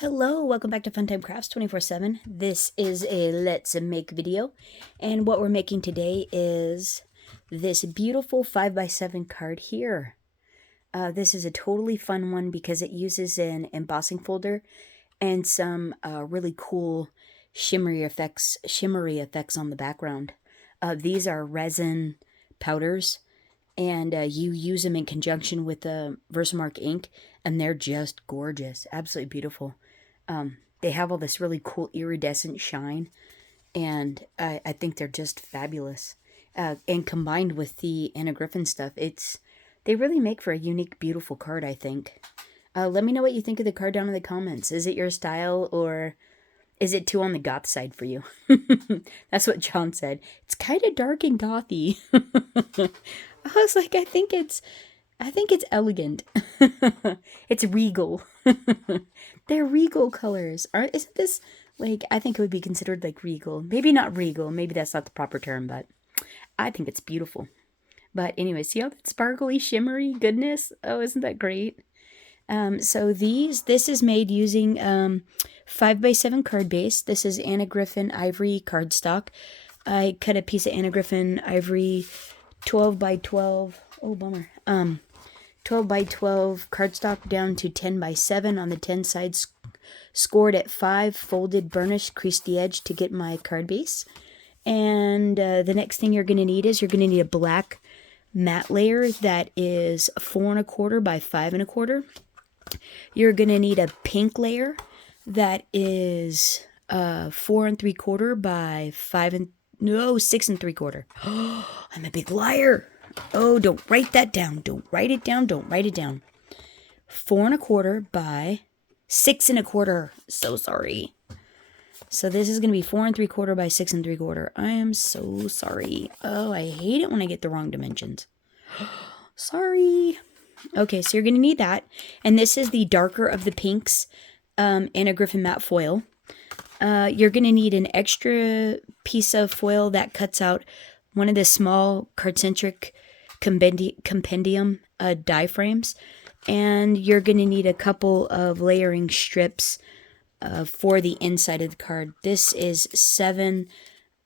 Hello, welcome back to Funtime Crafts 24/7. This is a Let's Make video, and what we're making today is this beautiful 5x7 card here. This is a totally fun one because it uses an embossing folder and some really cool shimmery effects on the background. These are resin powders, and you use them in conjunction with the Versamark ink, and they're just gorgeous, absolutely beautiful. They have all this really cool iridescent shine, and I think they're just fabulous. And combined with the Anna Griffin stuff, they really make for a unique, beautiful card, I think. Let me know what you think of the card down in the comments. Is it your style, or is it too on the goth side for you? That's what John said. It's kind of dark and gothy. I was like, I think it's elegant. It's regal. They're regal colors. Isn't this like, I think it would be considered like regal. Maybe not regal. Maybe that's not the proper term, but I think it's beautiful. But anyway, see all that sparkly, shimmery goodness? Oh, isn't that great? So this is made using 5x7 card base. This is Anna Griffin Ivory cardstock. I cut a piece of Anna Griffin Ivory 12x12. Oh, bummer. 12x12 cardstock down to 10x7 on the 10 sides, scored at 5, folded, burnished, creased the edge to get my card base. And the next thing you're going to need is you're going to need a black matte layer that is 4 1/4 by 5 1/4. You're going to need a pink layer that is 4 3/4 by 6 3/4. I'm a big liar. Oh, don't write that down. Don't write it down. Don't write it down. 4 1/4 by 6 1/4. So sorry. So this is going to be 4 3/4 by 6 3/4. I am so sorry. Oh, I hate it when I get the wrong dimensions. Sorry. Okay, so you're going to need that. And this is the darker of the pinks, Anna Griffin matte foil. You're going to need an extra piece of foil that cuts out one of the small cardcentric compendium die frames. And you're going to need a couple of layering strips for the inside of the card. This is 7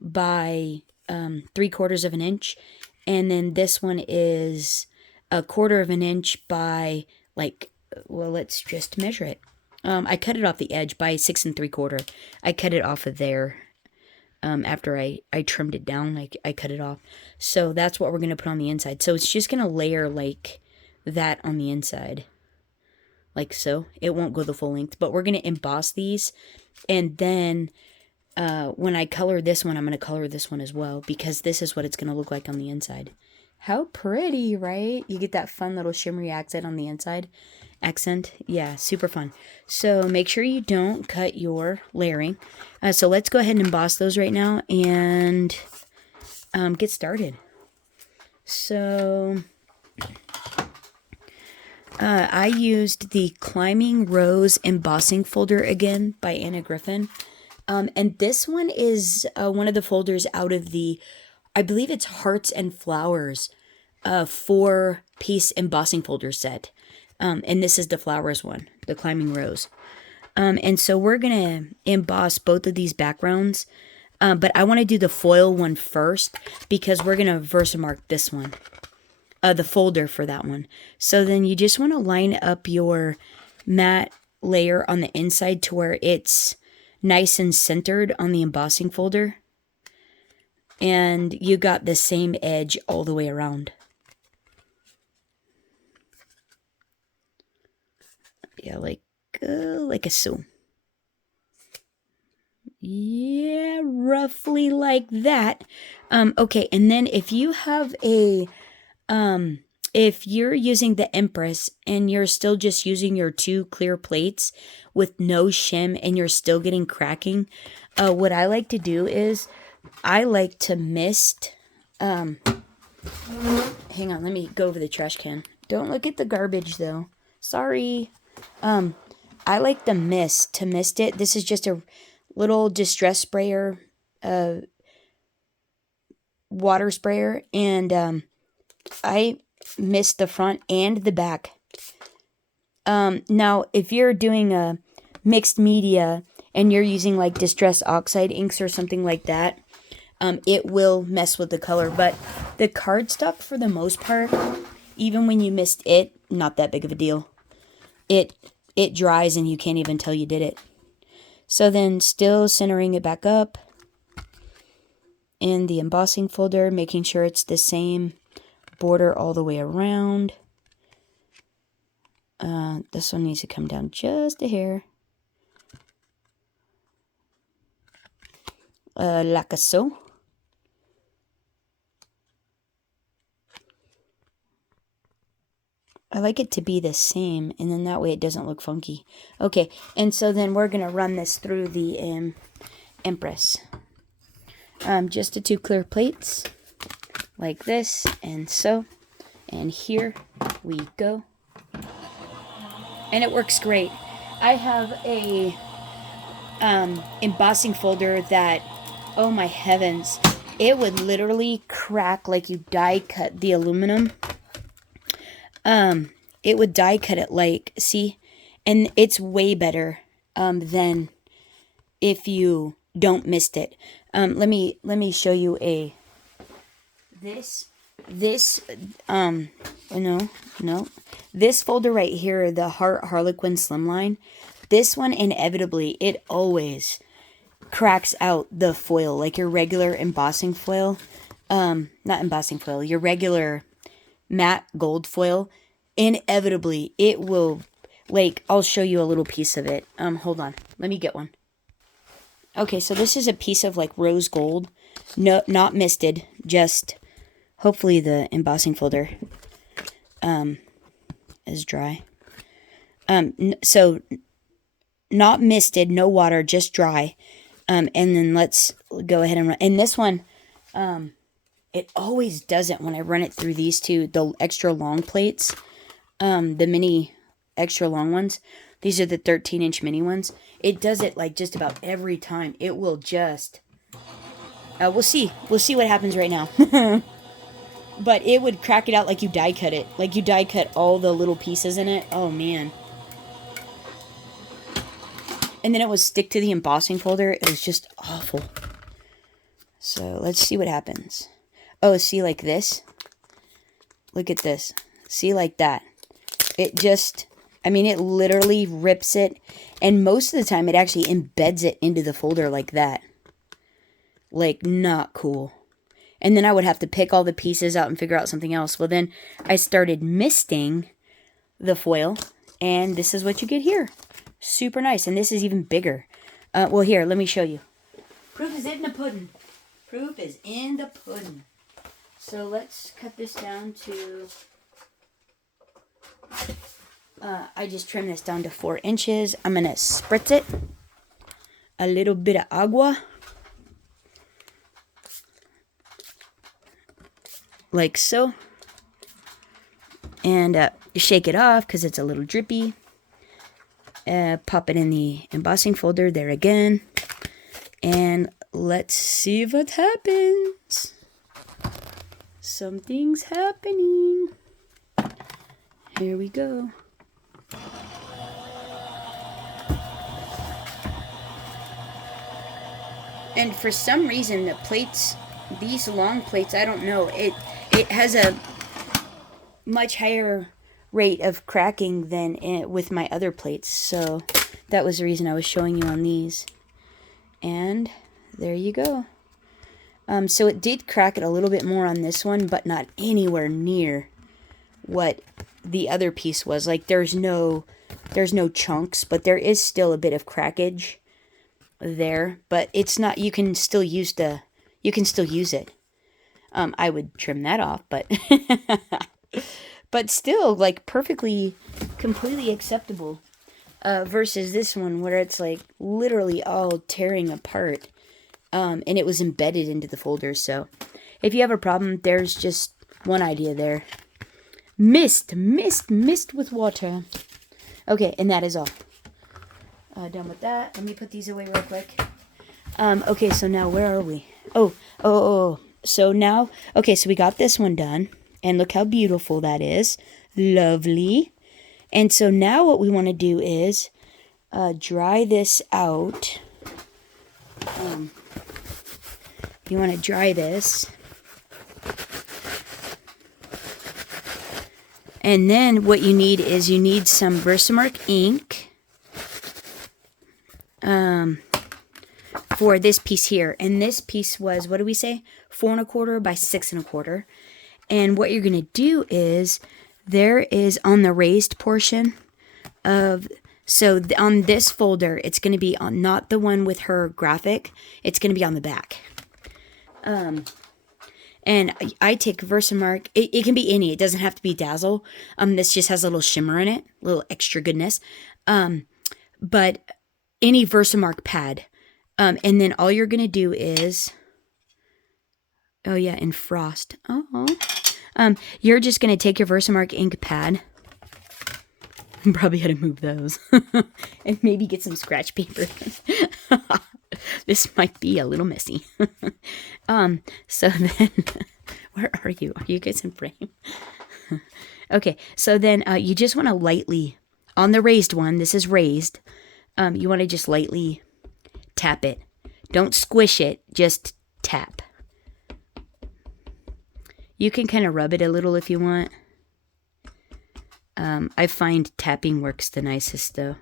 by 3/4 of an inch. And then this one is 1/4 of an inch by, well, let's just measure it. I cut it off the edge by 6 3/4. I cut it off of there. After I trimmed it down, I cut it off. So that's what we're going to put on the inside. So it's just going to layer like that on the inside. Like so. It won't go the full length. But we're going to emboss these. And then when I color this one, I'm going to color this one as well, because this is what it's going to look like on the inside. How pretty, right? You get that fun little shimmery accent on the inside. Yeah, super fun. So make sure you don't cut your layering. So let's go ahead and emboss those right now and get started. So I used the Climbing Rose embossing folder again by Anna Griffin. And this one is one of the folders out of the, I believe it's Hearts and Flowers 4-piece embossing folder set. And this is the flowers one, the Climbing Rose. And so we're going to emboss both of these backgrounds. But I want to do the foil one first because we're going to Versamark this one. The folder for that one. So then you just want to line up your matte layer on the inside to where it's nice and centered on the embossing folder. And you got the same edge all the way around. Yeah, like a so. Yeah, roughly like that. Okay, and then if you have a, if you're using the Empress and you're still just using your 2 clear plates with no shim and you're still getting cracking, what I like to do is I like to mist, hang on, let me go over the trash can. Don't look at the garbage though. Sorry. I like the mist to mist it. This is just a little distress sprayer, water sprayer, and I mist the front and the back. Now, if you're doing a mixed media and you're using like Distress Oxide inks or something like that, it will mess with the color. But the cardstock, for the most part, even when you mist it, not that big of a deal. It dries and you can't even tell you did it. So then still centering it back up in the embossing folder, making sure it's the same border all the way around. This one needs to come down just a hair. Like so. I like it to be the same, and then that way it doesn't look funky. Okay, and so then we're going to run this through the Empress. Just the 2 clear plates, like this, and so. And here we go. And it works great. I have a embossing folder that, oh my heavens, it would literally crack like you die cut the aluminum. It would die cut it like, see, and it's way better, than if you don't mist it. Let me show you this folder right here, the Harlequin Slimline, this one inevitably, it always cracks out the foil, like your regular embossing foil, not embossing foil, your regular matte gold foil, inevitably it will, like, I'll show you a little piece of it. Hold on, let me get one. Okay, so this is a piece of like rose gold, no, not misted, just hopefully the embossing folder is dry. So not misted, no water, just dry. And then let's go ahead and run. And this one, it always doesn't when I run it through these two, the extra long plates, the mini extra long ones. These are the 13-inch mini ones. It does it like just about every time. It will just, we'll see what happens right now. But it would crack it out like you die cut it. Like you die cut all the little pieces in it. Oh man. And then it would stick to the embossing folder. It was just awful. So let's see what happens. Oh, see, like this? Look at this. See, like that. It just, I mean, it literally rips it. And most of the time, it actually embeds it into the folder like that. Like, not cool. And then I would have to pick all the pieces out and figure out something else. Well, then I started misting the foil. And this is what you get here. Super nice. And this is even bigger. Well, here, let me show you. Proof is in the pudding. Proof is in the pudding. So let's cut this down to... I just trimmed this down to 4 inches. I'm going to spritz it. A little bit of agua. Like so. And shake it off because it's a little drippy. Pop it in the embossing folder there again. And let's see what happens. Something's happening. Here we go. And for some reason, the plates, these long plates, I don't know, it has a much higher rate of cracking than with my other plates. So that was the reason I was showing you on these. And there you go. So it did crack it a little bit more on this one, but not anywhere near what the other piece was. Like there's no chunks, but there is still a bit of crackage there, but it's not, you can still use it. I would trim that off, but but still like perfectly, completely acceptable, versus this one where it's like literally all tearing apart, and it was embedded into the folder. So if you have a problem, there's just one idea there. Mist with water. Okay, and that is all. Done with that. Let me put these away real quick. Okay, so now where are we? Oh. So now, okay, so we got this one done. And look how beautiful that is. Lovely. And so now what we want to do is dry this out. You want to dry this. And then what you need is you need some Versamark ink for this piece here. And this piece was, what do we say? 4 1/4 by 6 1/4. And what you're going to do is, there is on the raised portion of, so on this folder, it's going to be on, not the one with her graphic, it's going to be on the back. And I take Versamark. It can be any. It doesn't have to be Dazzle. This just has a little shimmer in it, a little extra goodness. But any Versamark pad. And then all you're gonna do is, oh yeah, in Frost. You're just gonna take your Versamark ink pad. Probably had to move those, and maybe get some scratch paper. This might be a little messy. So then, where are you? Are you guys in frame? Okay, so then you just want to lightly, on the raised one, this is raised, you want to just lightly tap it. Don't squish it, just tap. You can kind of rub it a little if you want. I find tapping works the nicest though.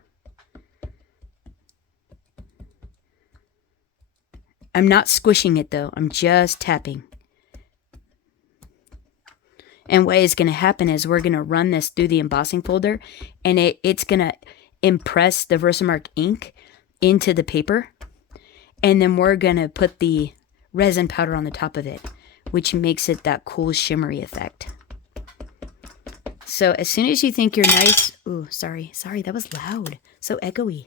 I'm not squishing it though, I'm just tapping. And what is going to happen is we're going to run this through the embossing folder, and it's going to impress the Versamark ink into the paper. And then we're going to put the resin powder on the top of it, which makes it that cool shimmery effect. So as soon as you think you're nice, ooh, sorry, that was loud, so echoey.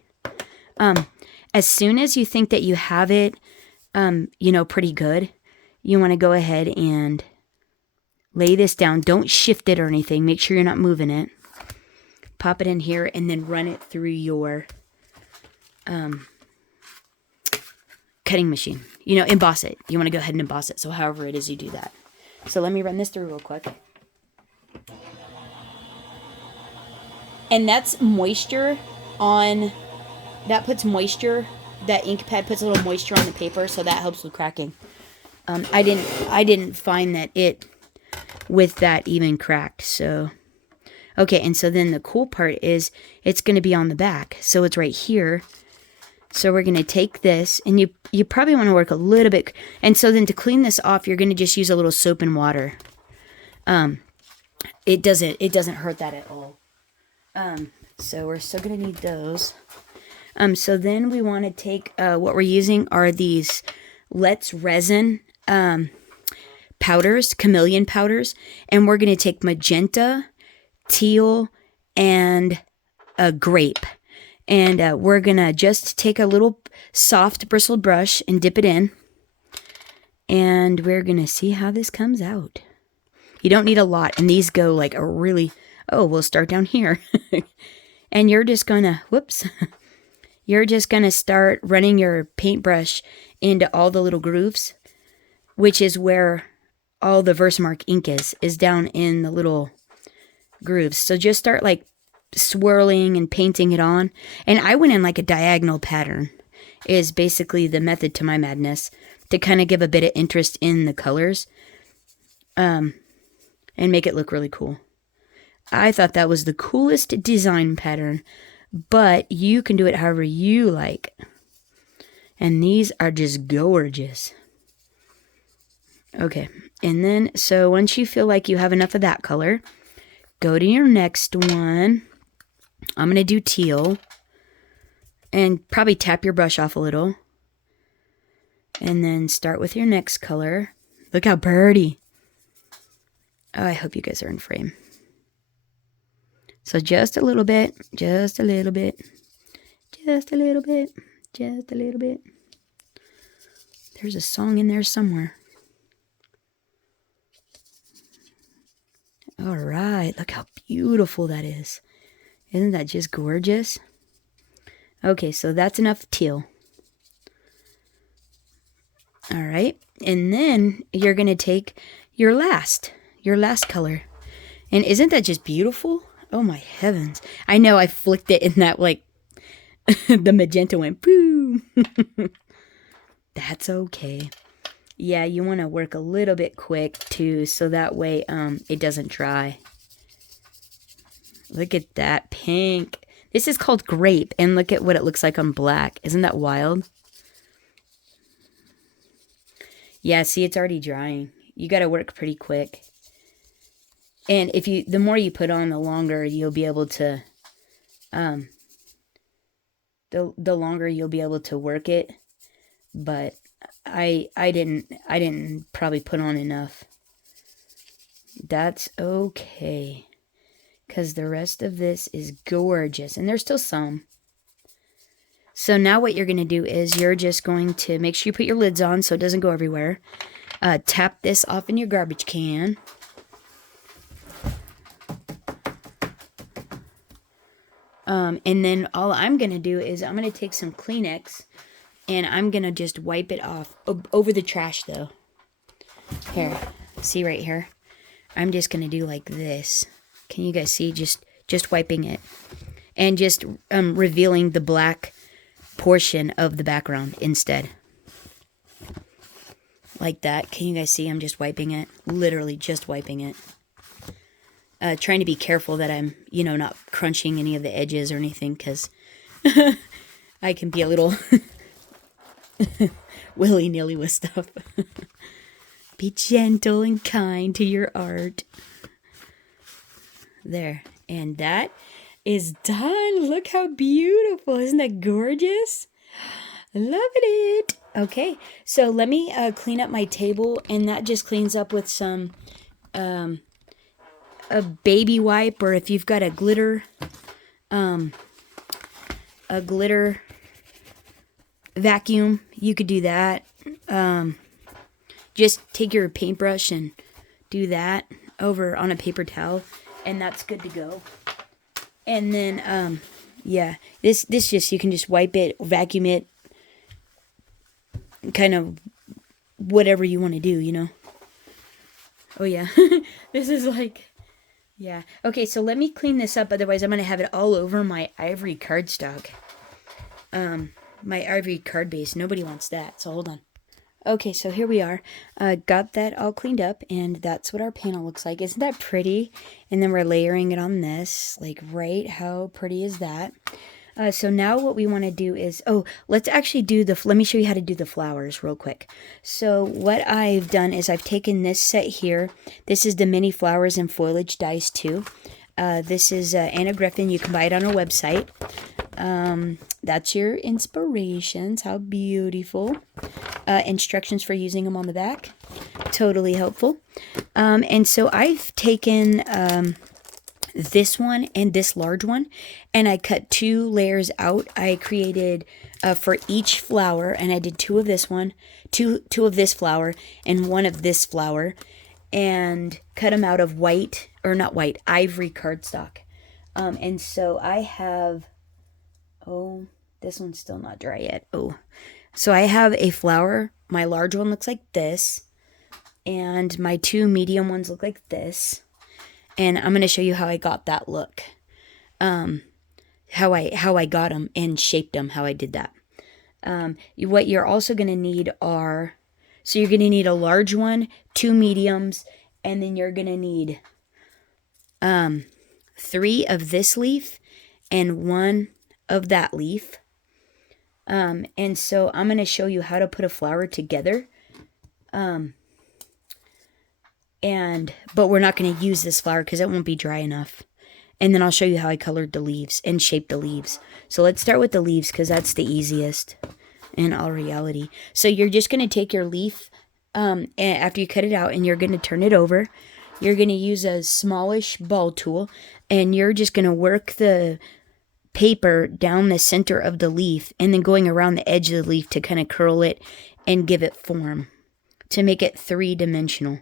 As soon as you think that you have it, pretty good, you want to go ahead and lay this down. Don't shift it or anything. Make sure you're not moving it. Pop it in here and then run it through your cutting machine. Emboss it. You want to go ahead and emboss it. So however it is you do that. So let me run this through real quick. And that's moisture on, that puts moisture, that ink pad puts a little moisture on the paper, so that helps with cracking. I didn't find that it, with that, even cracked, so. Okay, and so then the cool part is, it's going to be on the back, so it's right here. So we're going to take this, and you probably want to work a little bit, and so then to clean this off, you're going to just use a little soap and water. It doesn't hurt that at all. So we're still going to need those. So then we want to take, what we're using are these Let's Resin powders, chameleon powders, and we're going to take magenta, teal, and a grape. And we're going to just take a little soft bristled brush and dip it in. And we're going to see how this comes out. You don't need a lot, and these go like a really, we'll start down here. And you're just going to, you're just going to start running your paintbrush into all the little grooves, which is where all the Versamark ink is down in the little grooves. So just start like swirling and painting it on. And I went in like a diagonal pattern is basically the method to my madness, to kind of give a bit of interest in the colors and make it look really cool. I thought that was the coolest design pattern, but you can do it however you like. And these are just gorgeous. Okay, and then, so once you feel like you have enough of that color, go to your next one. I'm going to do teal. And probably tap your brush off a little. And then start with your next color. Look how pretty. Oh, I hope you guys are in frame. So just a little bit, just a little bit, just a little bit, just a little bit. There's a song in there somewhere. All right, look how beautiful that is. Isn't that just gorgeous? Okay, so that's enough teal. All right, and then you're going to take your last color. And isn't that just beautiful? Oh my heavens. I know I flicked it in that like The magenta went boom. That's okay. Yeah, you want to work a little bit quick too, so that way it doesn't dry. Look at that pink. This is called grape, and look at what it looks like on black. Isn't that wild? Yeah, see, it's already drying. You got to work pretty quick. And the more you put on, the longer you'll be able to, the longer you'll be able to work it. But I didn't probably put on enough. That's okay, because the rest of this is gorgeous, and there's still some. So now what you're going to do is you're just going to make sure you put your lids on so it doesn't go everywhere. Tap this off in your garbage can. And then all I'm going to do is I'm going to take some Kleenex and I'm going to just wipe it off over the trash though. Here, see right here? I'm just going to do like this. Can you guys see? Just wiping it. And just revealing the black portion of the background instead. Like that. Can you guys see? I'm just wiping it. Literally just wiping it. Trying to be careful that I'm, not crunching any of the edges or anything, because I can be a little willy-nilly with stuff. Be gentle and kind to your art. There. And that is done. Look how beautiful. Isn't that gorgeous? Loving it. Okay. So let me clean up my table, and that just cleans up with some a baby wipe, or if you've got a glitter vacuum, you could do that. Just take your paintbrush and do that over on a paper towel, and that's good to go. And then yeah, this just, you can just wipe it, vacuum it, kind of whatever you want to do, Oh yeah. This is like, yeah. Okay, so let me clean this up, otherwise I'm going to have it all over my ivory cardstock. My ivory card base. Nobody wants that, so hold on. Okay, so here we are. Got that all cleaned up, and that's what our panel looks like. Isn't that pretty? And then we're layering it on this. Like, right? How pretty is that? So now what we want to do is, let's actually do let me show you how to do the flowers real quick. So what I've done is I've taken this set here. This is the Mini Flowers and Foliage Dies 2. This is Anna Griffin. You can buy it on our website. That's your inspirations. How beautiful. Instructions for using them on the back. Totally helpful. And so I've taken this one and this large one, and I cut 2 layers out. I created for each flower, and I did 2 of this one, two of this flower, and 1 of this flower, and cut them out of ivory cardstock. And so I have, this one's still not dry yet. So I have a flower. My large one looks like this, and my 2 medium ones look like this. And I'm going to show you how I got that look. How I got them and shaped them, how I did that. What you're also going to need so you're going to need a large one, 2 mediums, and then you're going to need 3 of this leaf and 1 of that leaf. And so I'm going to show you how to put a flower together. But we're not going to use this flower because it won't be dry enough. And then I'll show you how I colored the leaves and shaped the leaves. So let's start with the leaves because that's the easiest in all reality. So you're just going to take your leaf after you cut it out, and you're going to turn it over. You're going to use a smallish ball tool, and you're just going to work the paper down the center of the leaf and then going around the edge of the leaf to kind of curl it and give it form to make it 3-dimensional.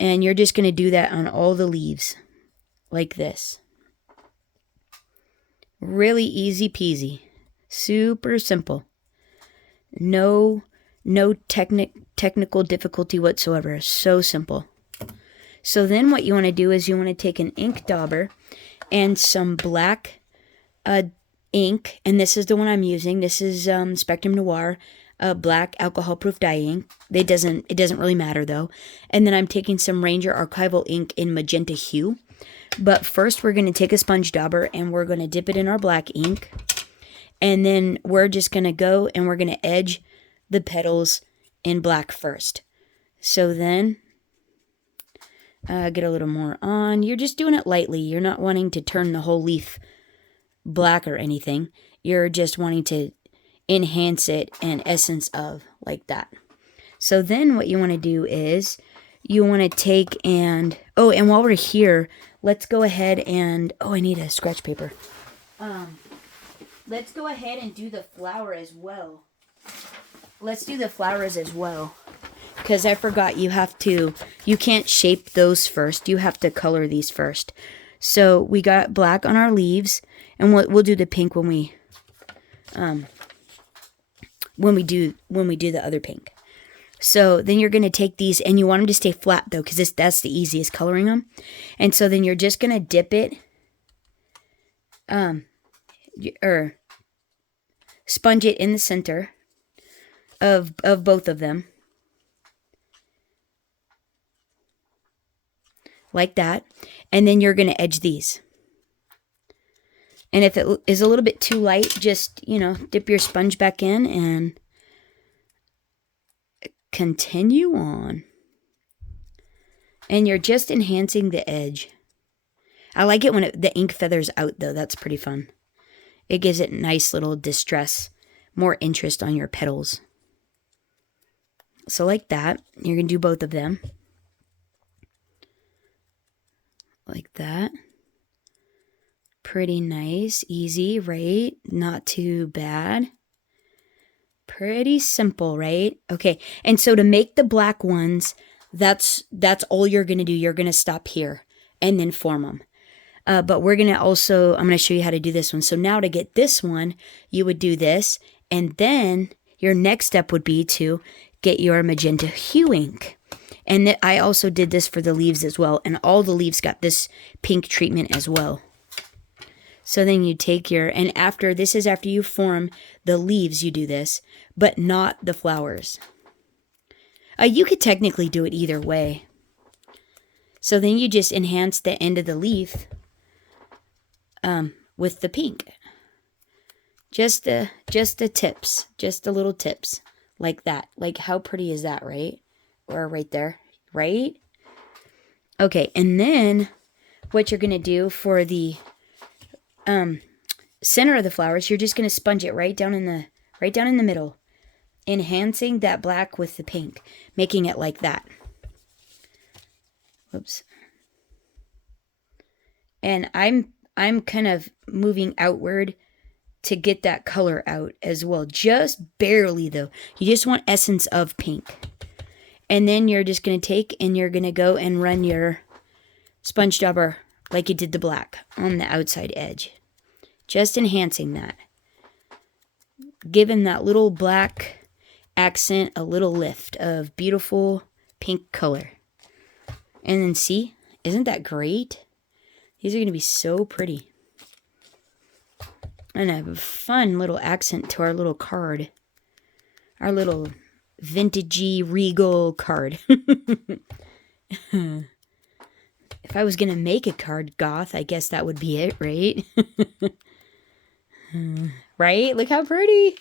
And you're just going to do that on all the leaves, like this. Really easy peasy. Super simple. No technical difficulty whatsoever. So simple. So then what you want to do is you want to take an ink dauber and some black ink, and this is the one I'm using. This is Spectrum Noir, black alcohol-proof dye ink. It doesn't really matter though. And then I'm taking some Ranger Archival ink in magenta hue. But first we're going to take a sponge dauber and we're going to dip it in our black ink. And then we're just going to go and we're going to edge the petals in black first. So then get a little more on. You're just doing it lightly. You're not wanting to turn the whole leaf black or anything. You're just wanting to enhance it and essence of, like that. So then what you want to do is you want to take and, oh, and while we're here, let's go ahead and, oh, I need a scratch paper. Let's go ahead and do the flower as well. Let's do the flowers as well. Because I forgot you can't shape those first. You have to color these first. So we got black on our leaves, and we'll do the pink when we do the other pink. So then you're going to take these, and you want them to stay flat though, because that's the easiest coloring them. And so then you're just going to dip it, or sponge it in the center of both of them. Like that. And then you're going to edge these. And if it is a little bit too light, just, dip your sponge back in and continue on. And you're just enhancing the edge. I like it when the ink feathers out, though. That's pretty fun. It gives it nice little distress, more interest on your petals. So like that. You're going to do both of them. Like that. Pretty nice, easy, right? Not too bad. Pretty simple, right? Okay, and so to make the black ones, that's all you're going to do. You're going to stop here and then form them. But we're going to also, I'm going to show you how to do this one. So now to get this one, you would do this, and then your next step would be to get your magenta hue ink. And I also did this for the leaves as well. And all the leaves got this pink treatment as well. So then you take and this is after you form the leaves, you do this, but not the flowers. You could technically do it either way. So then you just enhance the end of the leaf with the pink. Just the tips, just the little tips like that. Like how pretty is that, right? Or right there, right? Okay, and then what you're going to do for the center of the flowers, you're just going to sponge it right down in the middle, enhancing that black with the pink, making it like that. Whoops. And I'm kind of moving outward to get that color out as well, just barely though. You just want essence of pink. And then you're just going to take and you're going to go and run your sponge dauber like you did the black on the outside edge. Just enhancing that. Giving that little black accent a little lift of beautiful pink color. And then see, isn't that great? These are going to be so pretty. And a fun little accent to our little card. Our little vintagey regal card. If I was gonna make a card goth, I guess that would be it, right? Right? Look how pretty.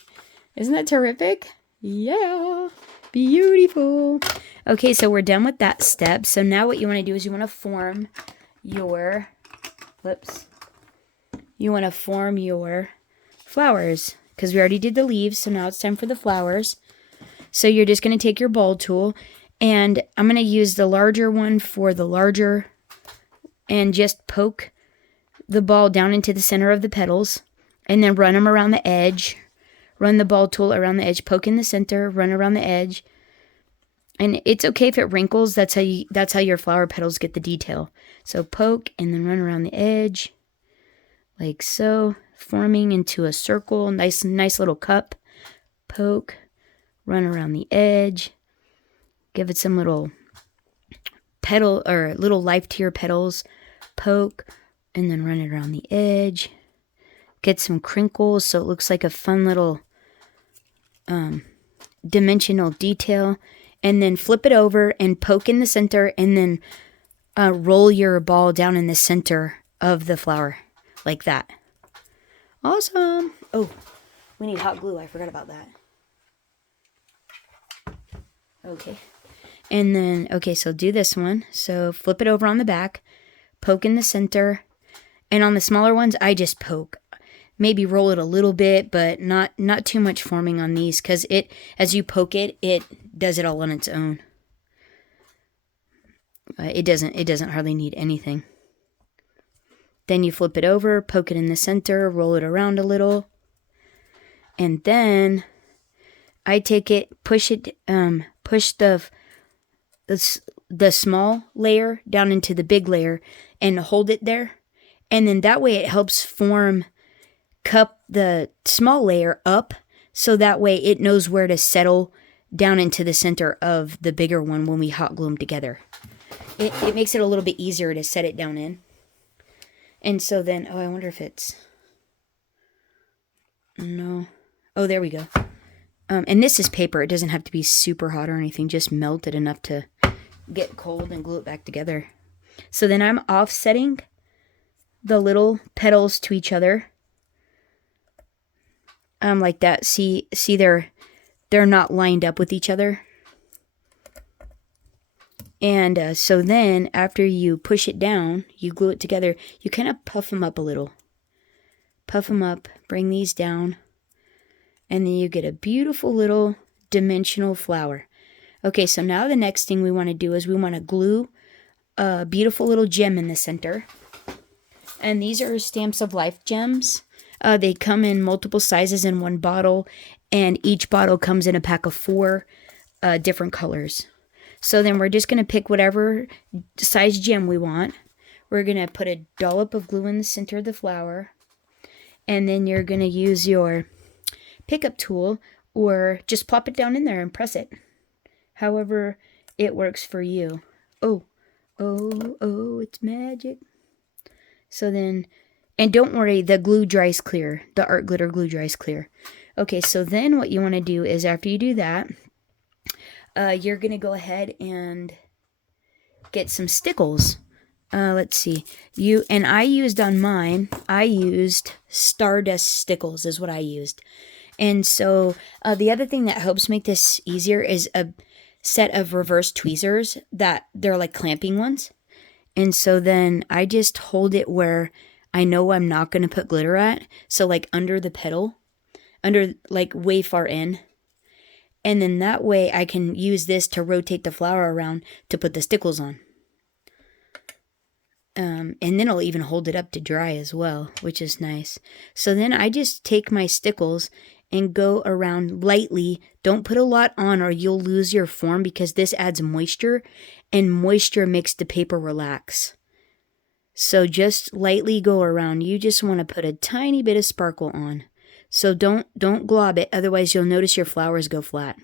Isn't that terrific? Yeah. Beautiful. Okay, so we're done with that step. So now what you want to do is you want to form your flowers, because we already did the leaves, so now it's time for the flowers. So you're just going to take your ball tool, and I'm going to use the larger one for the larger, and just poke the ball down into the center of the petals, and then run them around the edge. Run the ball tool around the edge, poke in the center, run around the edge. And it's okay if it wrinkles. That's how your flower petals get the detail. So poke and then run around the edge, like so, forming into a circle, nice little cup. Poke, run around the edge, give it some little petal or little life to your petals. Poke and then run it around the edge. get some crinkles so it looks like a fun little dimensional detail. And then flip it over and poke in the center, and then roll your ball down in the center of the flower like that. Awesome. Oh, we need hot glue. I forgot about that. Okay. And then, okay, so do this one. So flip it over on the back, poke in the center, and on the smaller ones, I just poke. Maybe roll it a little bit, but not too much forming on these, because as you poke it, it does it all on its own. It doesn't hardly need anything. Then you flip it over, poke it in the center, roll it around a little, and then I take it, push the small layer down into the big layer and hold it there, and then that way it helps cup the small layer up, so that way it knows where to settle down into the center of the bigger one when we hot glue them together. It makes it a little bit easier to set it down in. And so then, I wonder if it's... No. Oh, there we go. And this is paper. It doesn't have to be super hot or anything. Just melt it enough to get cold and glue it back together. So then I'm offsetting the little petals to each other. Like that. See they're not lined up with each other. And so then after you push it down, you glue it together, you kind of puff them up a little. Puff them up, bring these down, and then you get a beautiful little dimensional flower. Okay, so now the next thing we want to do is we want to glue a beautiful little gem in the center. And these are Stamps of Life gems. They come in multiple sizes in one bottle, and each bottle comes in a pack of 4 different colors. So then we're just going to pick whatever size gem we want. We're going to put a dollop of glue in the center of the flower. And then you're going to use your pickup tool or just plop it down in there and press it. However it works for you. Oh, it's magic. So then, and don't worry, the glue dries clear. The art glitter glue dries clear. Okay, so then what you want to do is after you do that, you're going to go ahead and get some stickles. Let's see. I used on mine, I used Stardust stickles is what I used. And so the other thing that helps make this easier is a set of reverse tweezers that they're like clamping ones. And so then I just hold it where I know I'm not going to put glitter at. So like under the petal, under like way far in. And then that way I can use this to rotate the flower around to put the stickles on. And then I'll even hold it up to dry as well, which is nice. So then I just take my stickles and go around lightly. Don't put a lot on or you'll lose your form because this adds moisture, and moisture makes the paper relax. So just lightly go around. You just want to put a tiny bit of sparkle on. So don't glob it, otherwise you'll notice your flowers go flat.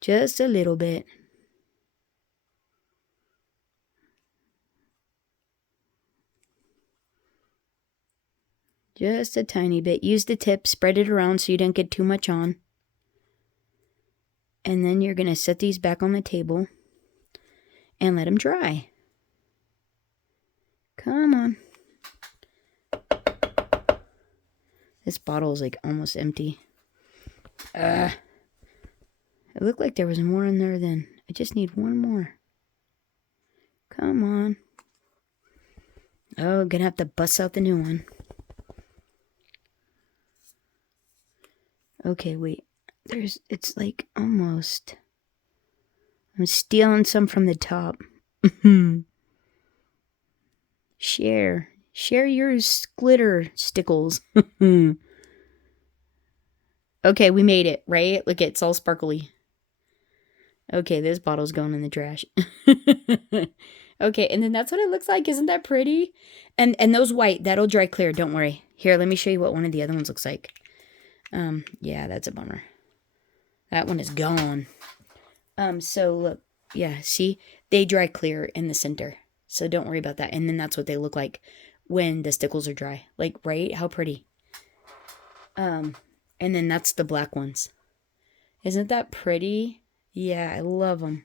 Just a little bit. Just a tiny bit. Use the tip, spread it around so you don't get too much on. And then you're going to set these back on the table and let them dry. Come on. This bottle is like almost empty. It looked like there was more in there then. I just need one more. Come on. Oh, gonna have to bust out the new one. Okay, wait. It's like almost. I'm stealing some from the top. Share your glitter stickles. Okay, we made it, right? Look, it's all sparkly. Okay, this bottle's going in the trash. Okay, and then that's what it looks like. Isn't that pretty? And those white, that'll dry clear. Don't worry. Here, let me show you what one of the other ones looks like. Yeah, that's a bummer. That one is gone. So look, yeah, see? They dry clear in the center. So don't worry about that. And then that's what they look like when the stickles are dry. Like, right? How pretty. And then that's the black ones. Isn't that pretty? Yeah, I love them.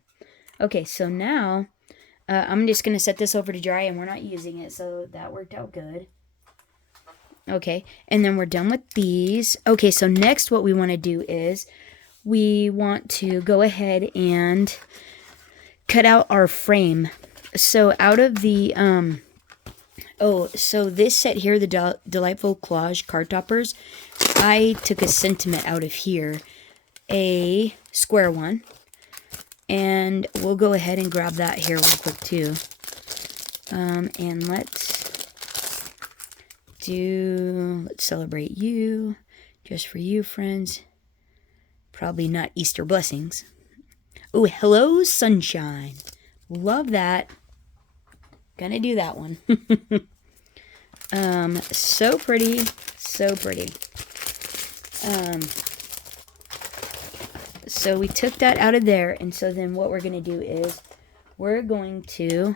Okay, so now I'm just going to set this over to dry, and we're not using it, so that worked out good. Okay, and then we're done with these. Okay, so next what we want to do is we want to go ahead and cut out our frame. So out of the, so this set here, the Delightful Collage card toppers, I took a sentiment out of here, a square one, and we'll go ahead and grab that here real quick too. And let's celebrate you, just for you, friends. Probably not Easter blessings. Oh, hello, sunshine. Love that. Gonna do that one. So pretty, so pretty. So we took that out of there, and so then what we're gonna do is we're going to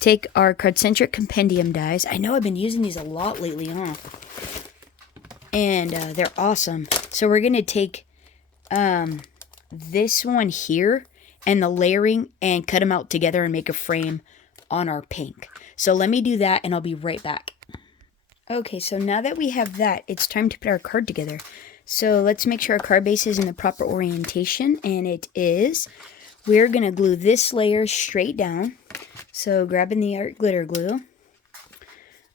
take our Cardcentric Compendium dies. I know I've been using these a lot lately, huh? And they're awesome. So we're gonna take this one here and the layering and cut them out together and make a frame on our pink. So let me do that and I'll be right back. Okay, so now that we have that, it's time to put our card together. So let's make sure our card base is in the proper orientation, and it is. We're going to glue this layer straight down. So grabbing the art glitter glue.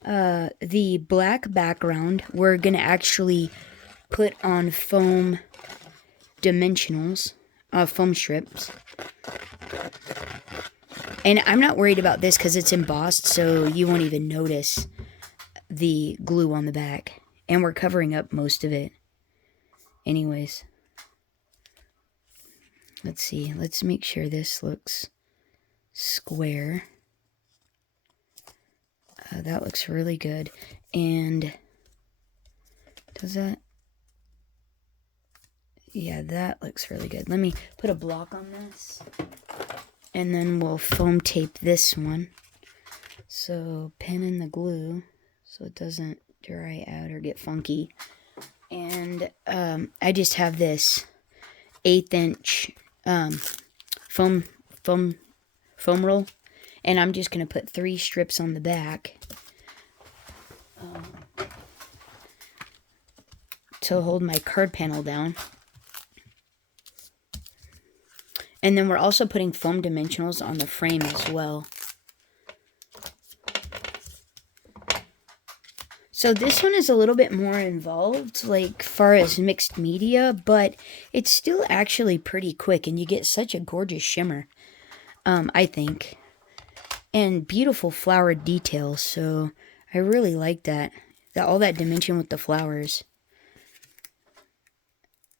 The black background, we're going to actually put on foam dimensionals, foam strips. And I'm not worried about this because it's embossed, so you won't even notice the glue on the back. And we're covering up most of it. Anyways. Let's see. Let's make sure this looks square. That looks really good. And does that? Yeah, that looks really good. Let me put a block on this. And then we'll foam tape this one. So pin in the glue so it doesn't dry out or get funky. And I just have this 1/8 inch foam roll, and I'm just gonna put 3 strips on the back to hold my card panel down. And then we're also putting foam dimensionals on the frame as well. So this one is a little bit more involved, like far as mixed media, but it's still actually pretty quick, and you get such a gorgeous shimmer, I think. And beautiful flowered details, so I really like that. All that dimension with the flowers.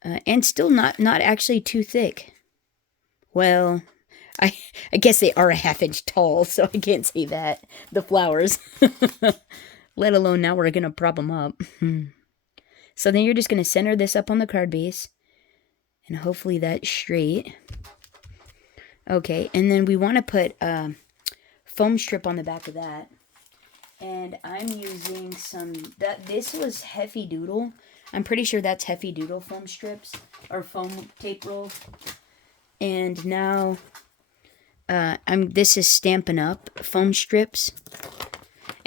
And still not actually too thick. Well, I guess they are a 1/2 inch tall, so I can't say that. The flowers. Let alone now we're going to prop them up. So then you're just going to center this up on the card base. And hopefully that's straight. Okay, and then we want to put foam strip on the back of that. And I'm using this was Heffy Doodle. I'm pretty sure that's Heffy Doodle foam strips. Or foam tape roll. And now this is Stampin' Up! Foam strips.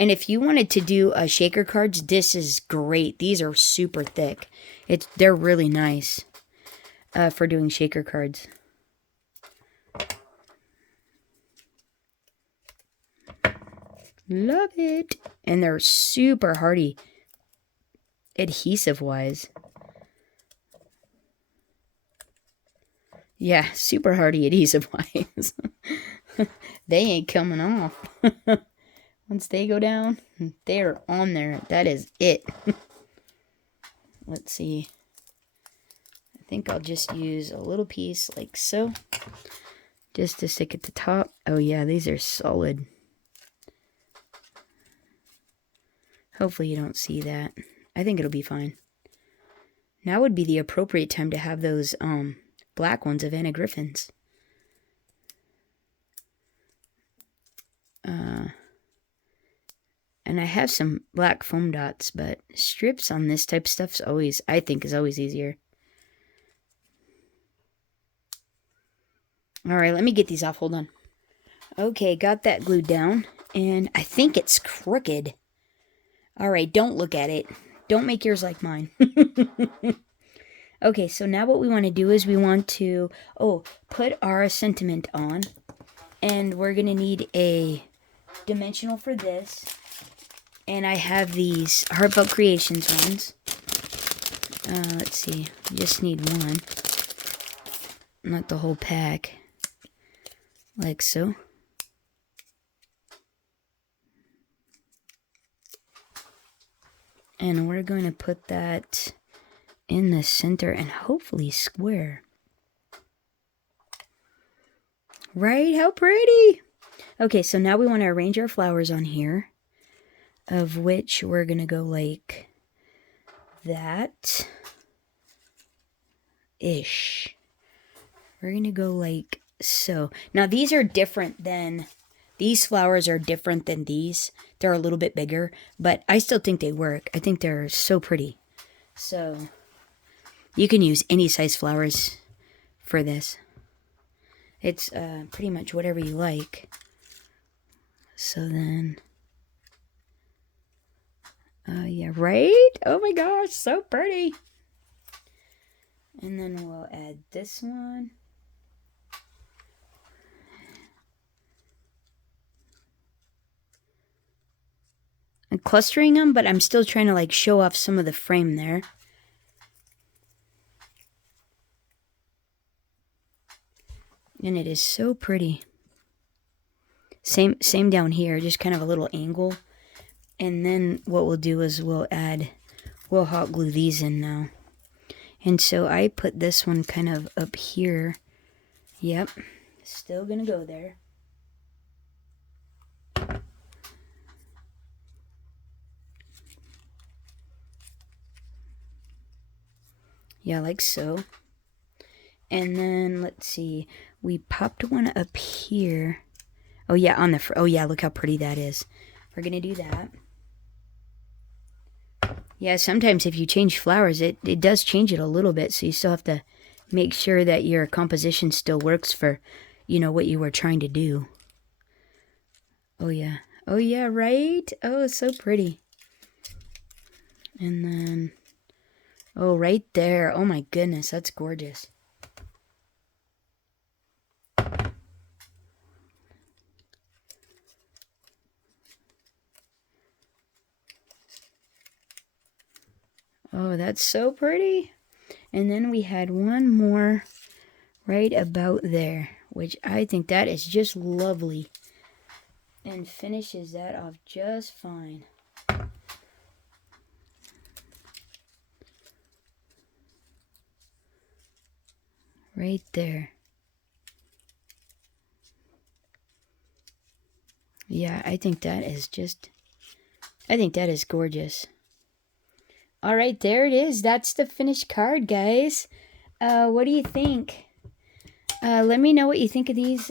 And if you wanted to do shaker cards, this is great. These are super thick. They're really nice for doing shaker cards. Love it. And they're super hardy adhesive-wise. Yeah, super hardy adhesive-wise. They ain't coming off. Once they go down, they're on there. That is it. Let's see. I think I'll just use a little piece like so. Just to stick at the top. Oh yeah, these are solid. Hopefully you don't see that. I think it'll be fine. Now would be the appropriate time to have those black ones of Anna Griffin's. And I have some black foam dots, but strips on this type of stuff's always, I think, is always easier. All right, let me get these off. Hold on. Okay, got that glued down, and I think it's crooked. All right, don't look at it. Don't make yours like mine. Okay, so now what we want to do is we want to, put our sentiment on. And we're going to need a dimensional for this. And I have these Heartfelt Creations ones. Let's see, just need one. Not the whole pack. Like so. And we're going to put that in the center and hopefully square. Right? How pretty! Okay, so now we want to arrange our flowers on here, of which we're going to go like that. Ish. We're going to go like so. Now these are different than, these flowers are different than these. They're a little bit bigger, but I still think they work. I think they're so pretty. So you can use any size flowers for this. It's pretty much whatever you like. So then, yeah, right? Oh my gosh, so pretty. And then we'll add this one. I'm clustering them, but I'm still trying to like show off some of the frame there. And it is so pretty. Same down here, just kind of a little angle. And then what we'll do is we'll hot glue these in now. And so I put this one kind of up here. Yep, still gonna go there. Yeah, like so. And then, let's see, we popped one up here. Oh yeah, on the, oh yeah, look how pretty that is. We're gonna do that. Yeah, sometimes if you change flowers, it does change it a little bit, so you still have to make sure that your composition still works for, you know, what you were trying to do. Oh yeah, right? Oh, so pretty. And then, oh, right there. Oh my goodness, that's gorgeous. Oh, that's so pretty. And then we had one more right about there, which I think that is just lovely. And finishes that off just fine. Right there. Yeah, I think that is just, I think that is gorgeous. All right, there it is. That's the finished card, guys. What do you think? Let me know what you think of these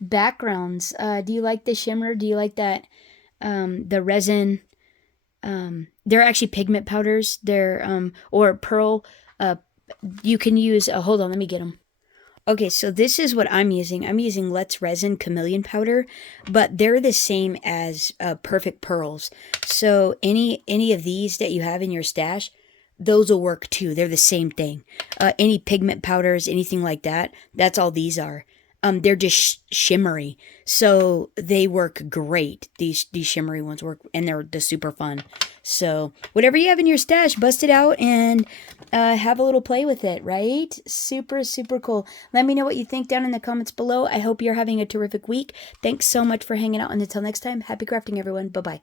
backgrounds. Do you like the shimmer? Do you like that, the resin? They're actually pigment powders. They're, or pearl. You can use, hold on, let me get them. Okay, so this is what I'm using. I'm using Let's Resin Chameleon Powder, but they're the same as Perfect Pearls. So any of these that you have in your stash, those will work too. They're the same thing. Any pigment powders, anything like that, that's all these are. They're just shimmery, so they work great. These shimmery ones work, and they're super fun. So whatever you have in your stash, bust it out and have a little play with it, right? Super, super cool. Let me know what you think down in the comments below. I hope you're having a terrific week. Thanks so much for hanging out, and until next time, happy crafting, everyone. Bye-bye.